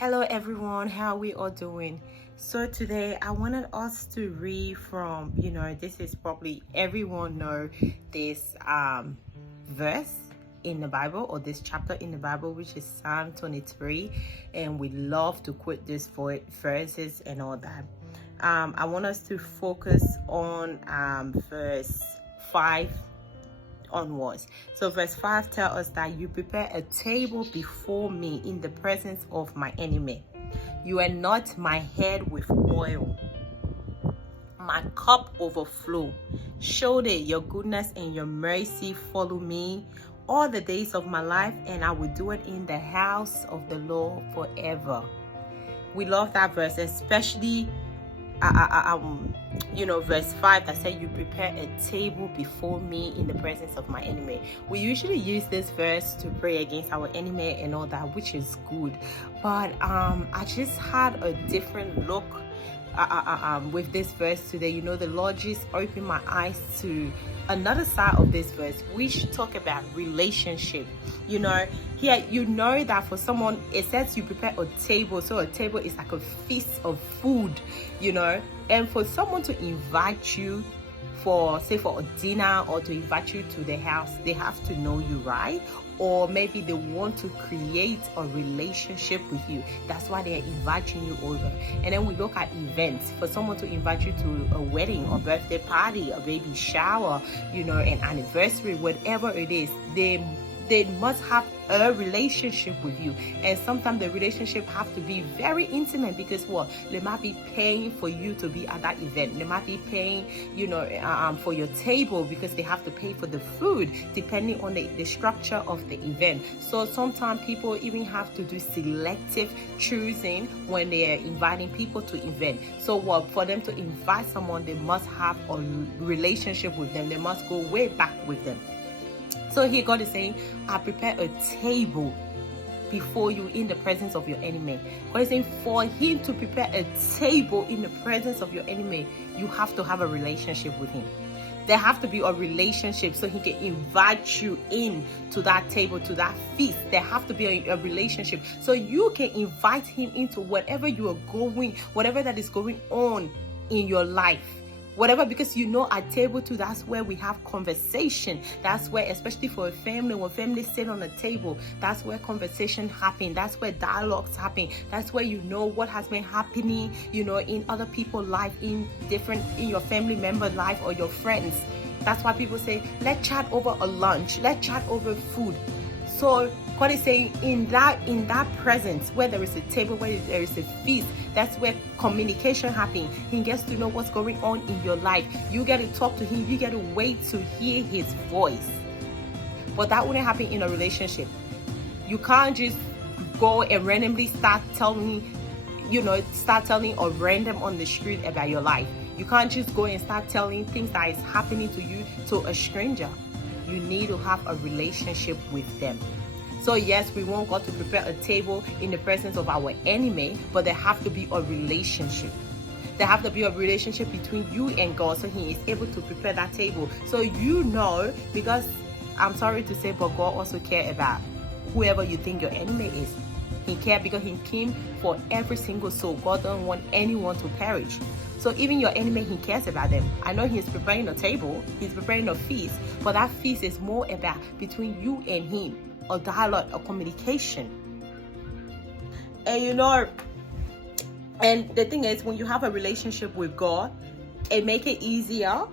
Hello everyone, how are we all doing? So today I wanted us to read from, this is probably everyone know this verse in the Bible, or this chapter in the Bible, which is Psalm 23, and we love to quote these verses and all that. I want us to focus on verse 5 onwards. So verse 5 tells us that you prepare a table before me in the presence of my enemy. You anoint my head with oil. My cup overflow. Surely your goodness and your mercy follow me all the days of my life, and I will do it in the house of the Lord forever. We love that verse, especially verse 5 that said you prepare a table before me in the presence of my enemy. We usually use this verse to pray against our enemy and all that, which is good, but I just had a different look with this verse today. The Lord just opened my eyes to another side of this verse, which talk about relationship. Here that for someone, it says you prepare a table. So a table is like a feast of food, and for someone to invite you for a dinner, or to invite you to their house, they have to know you, right? Or maybe they want to create a relationship with you. That's why they're inviting you over. And then we look at events. For someone to invite you to a wedding or birthday party, a baby shower, an anniversary, whatever it is, they must have a relationship with you. And sometimes the relationship have to be very intimate, because they might be paying for you to be at that event. They might be paying for your table, because they have to pay for the food depending on the structure of the event. So sometimes people even have to do selective choosing when they are inviting people to event. So for them to invite someone, they must have a relationship with them. They must go way back with them. So here God is saying, I prepare a table before you in the presence of your enemy. God is saying, for him to prepare a table in the presence of your enemy, you have to have a relationship with him. There have to be a relationship so he can invite you in to that table, to that feast. There have to be a relationship so you can invite him into whatever you are going, whatever that is going on in your life. Whatever, because at table too, that's where we have conversation. That's where, especially for a family, when families sit on a table, that's where conversation happen. That's where dialogues happen. That's where what has been happening, in other people's life, in your family member life or your friends. That's why people say, let's chat over a lunch, let's chat over food. So God is saying, in that presence, where there is a table, where there is a feast, that's where communication happens. He gets to know what's going on in your life. You get to talk to him. You get to wait to hear his voice. But that wouldn't happen in a relationship. You can't just go and randomly start telling a random on the street about your life. You can't just go and start telling things that is happening to you to a stranger. You need to have a relationship with them. So yes, we want God to prepare a table in the presence of our enemy, but there have to be a relationship. There have to be a relationship between you and God, so he is able to prepare that table. So because I'm sorry to say, but God also cares about whoever you think your enemy is. He cares because he came for every single soul. God don't want anyone to perish. So even your enemy, he cares about them. I know he's preparing a table, he's preparing a feast, but that feast is more about between you and him, a dialogue, a communication. And and the thing is, when you have a relationship with God, it makes it easier,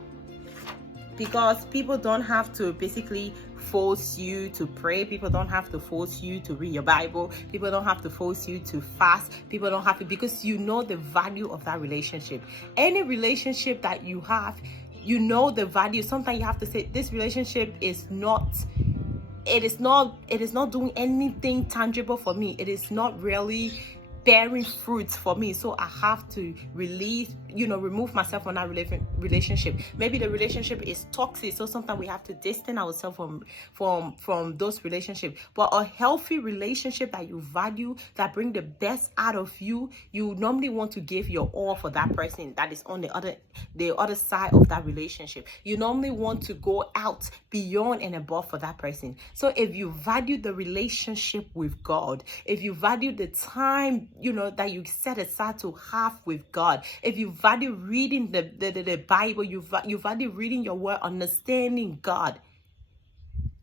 because people don't have to basically force you to pray. People don't have to force you to read your Bible. People don't have to force you to fast. People don't have to, because the value of that relationship. Any relationship that you have, the value. Sometimes you have to say, this relationship is not doing anything tangible for me. It is not really bearing fruits for me, so I have to release remove myself from that relationship. Maybe the relationship is toxic, so sometimes we have to distance ourselves from those relationships. But a healthy relationship that you value, that bring the best out of you, you normally want to give your all for that person that is on the other side of that relationship. You normally want to go out beyond and above for that person. So if you value the relationship with God, if you value the time that you set aside to have with God, if you value reading the Bible, you value reading your word, understanding God,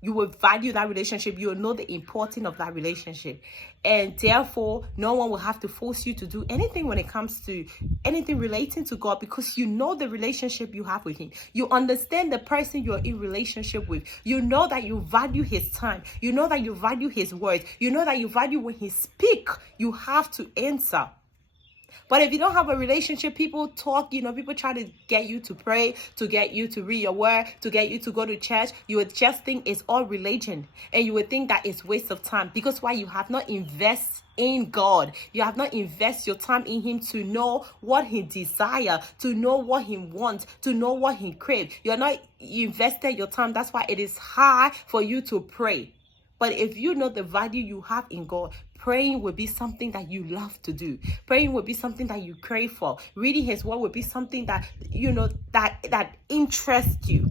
you will value that relationship. You will know the importance of that relationship, and therefore no one will have to force you to do anything when it comes to anything relating to God, because you know the relationship you have with him. You understand the person you're in relationship with. You know that you value his time. You know that you value his words. You know that you value when he speak, you have to answer. But if you don't have a relationship, people talk, people try to get you to pray, to get you to read your word, to get you to go to church. You would just think it's all religion, and you would think that it's waste of time, because why? You have not invested in God. You have not invested your time in him to know what he desires, to know what he wants, to know what he craves. You're not invested your time. That's why it is hard for you to pray. But if you know the value you have in God, praying will be something that you love to do. Praying will be something that you crave for. Reading his word will be something that, that interests you.